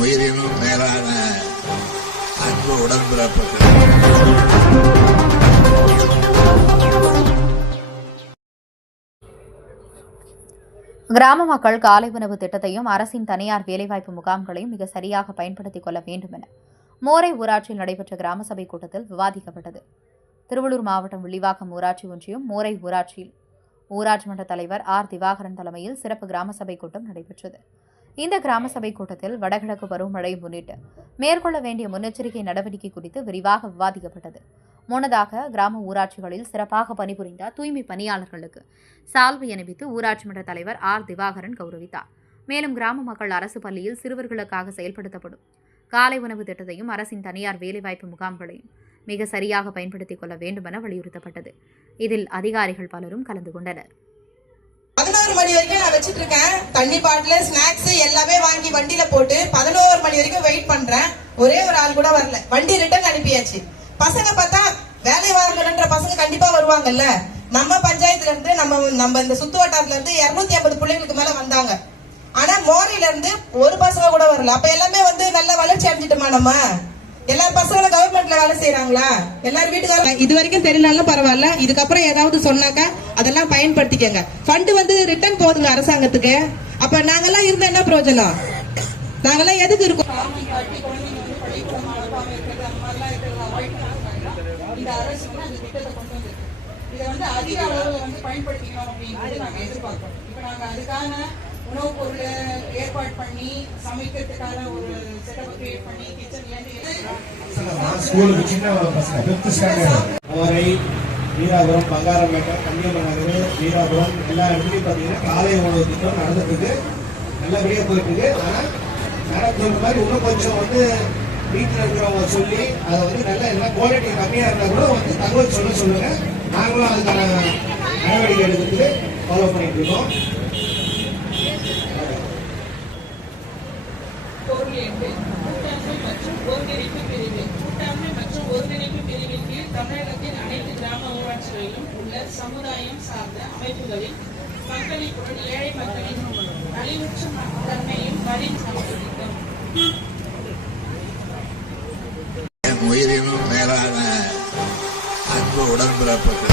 உயிரினும் மேலான அன்பு உடன்பிறப்புகள். கிராம மக்கள் காலை உணவு திட்டத்தையும் அரசின் தனியார் வேலைவாய்ப்பு முகாம்களையும் மிக சரியாக பயன்படுத்திக் கொள்ள வேண்டும் என மோரை ஊராட்சியில் நடைபெற்ற கிராம சபை கூட்டத்தில் விவாதிக்கப்பட்டது. திருவள்ளூர் மாவட்டம் வில்லிவாக்கம் ஊராட்சி ஒன்றியம் மோரை ஊராட்சியில் ஊராட்சி மன்ற தலைவர் ஆர் திவாகரன் தலைமையில் சிறப்பு கிராம சபை கூட்டம் நடைபெற்றது. இந்த கிராம சபை கூட்டத்தில் வடகிழக்கு பருவமழை முன்னிட்டு மேற்கொள்ள வேண்டிய முன்னெச்சரிக்கை நடவடிக்கை குறித்து விரிவாக விவாதிக்கப்பட்டது. முன்னதாக கிராம ஊராட்சிகளில் சிறப்பாக பணிபுரிந்த தூய்மை பணியாளர்களுக்கு சால்வை அணிவித்து ஊராட்சி மன்ற தலைவர் ஆர் திவாகரன் கௌரவித்தார். மேலும் கிராம மக்கள் அரசு பள்ளியில் சிறுவர்களுக்காக செயல்படுத்தப்படும் காலை உணவு திட்டத்தையும் அரசின் தனியார் வேலைவாய்ப்பு முகாம்களையும் மிக சரியாக பயன்படுத்திக் கொள்ள வேண்டும் என வலியுறுத்தப்பட்டது. இதில் அதிகாரிகள் பலரும் கலந்து கொண்டனர். 11 மணி வரைக்கும் நான் வச்சிட்டு இருக்கேன். தண்ணி பாட்டில் ஸ்நாக்ஸ் எல்லாமே வாங்கி வண்டியில போட்டு 11 மணி வரைக்கும் வெயிட் பண்றேன். ஒரே ஒரு ஆள் கூட வரல. வண்டி ரிட்டர்ன் அனுப்பியாச்சு. பசங்க பார்த்தா வேலை வாங்கணுன்ற பசங்க கண்டிப்பா வருவாங்கல்ல. நம்ம பஞ்சாயத்துல இருந்து நம்ம இந்த சுத்து வட்டாரத்துல இருந்து 250 பிள்ளைங்களுக்கு மேல வந்தாங்க. ஆனா மோரில இருந்து ஒரு பசங்க கூட வரல. அப்ப எல்லாமே நல்ல வளர்ச்சி அடைஞ்சிட்டோமா? நம்ம எல்லா பசங்களும் கவர்மெண்ட்ல வேலை செய்யறாங்களா? எல்லாரும் வீட்டுக்கு இது வரைக்கும் தெரியலனாலும் பரவாயில்ல. இதுக்கப்புறம் ஏதாவது சொன்னாக்கா அதெல்லாம் பயன்படுத்திக்கங்க. ஃபண்ட் ரிட்டர்ன் போகுதுங்க அரசாங்கத்துக்கு. அப்ப நாங்கெல்லாம் இருந்த என்ன பிரயோஜனம்? நாங்கெல்லாம் எதுக்கு இருக்கோம்? அதிக அளவு பயன்படுத்திக்கணும் அப்படின்னு நாங்க எதிர்பார்க்கிறோம். இப்ப நாங்க அதுக்கான உணவுப் பொருள் ஏற்பாடு பண்ணி சமைக்கிறதுக்கான ஒரு செட்டப் கிரியேட் பண்ணி வீராபுரம், பங்காரம்பேட்டை, கன்னியம்மன் நகர், வீராபுரம் எல்லா இடத்துலையும் பார்த்தீங்கன்னா காலை உணவு திட்டம் நடந்துட்டு நல்லபடியாக போயிட்டு இருக்கு. ஆனால் நடக்கிற மாதிரி இன்னும் கொஞ்சம் வீட்டில் இருக்கிறவங்க சொல்லி அதை நல்ல எல்லாம் குவாலிட்டி கம்மியாக இருந்தால் கூட தகவல் சொல்லுங்க. நாங்களும் அதுக்கான நடவடிக்கை எடுத்துட்டு ஃபாலோ பண்ணிட்டு இருக்கோம். தமிழகத்தின் அனைத்து கிராம ஊராட்சிகளிலும் உள்ள சமுதாயம் சார்ந்த அமைப்புகளில் பங்களிப்புடன் ஏழை மக்களின் நலிவுற்ற தன்மையும் வரி சமர்ப்பிக்கும் உயிரினும் மேலான அன்பு உடன்பிறப்புகள்.